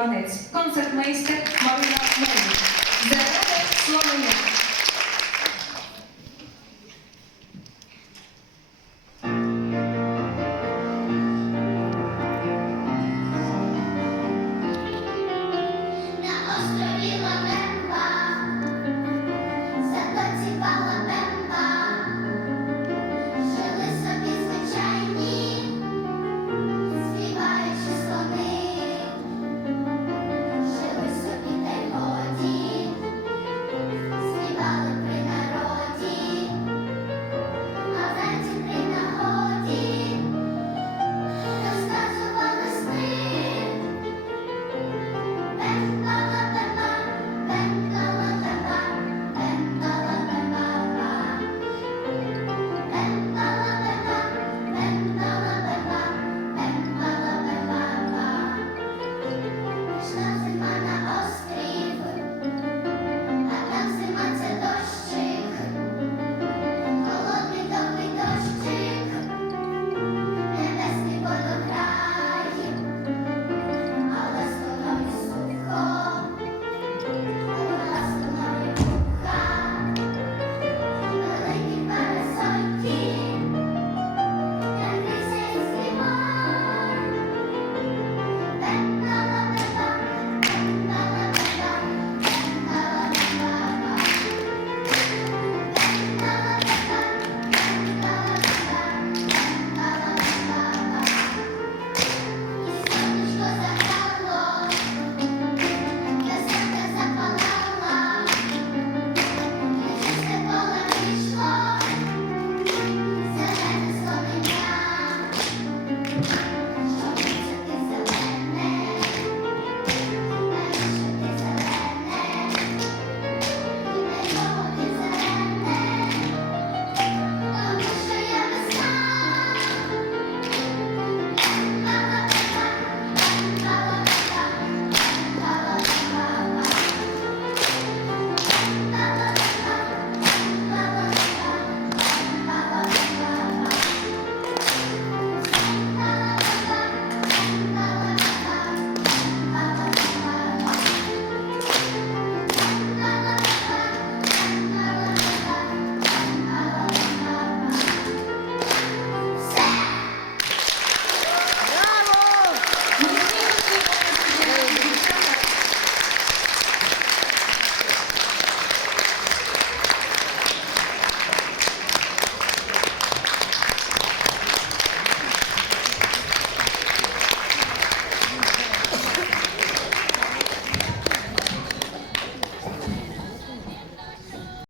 Iwanec. Koncertmeister Marina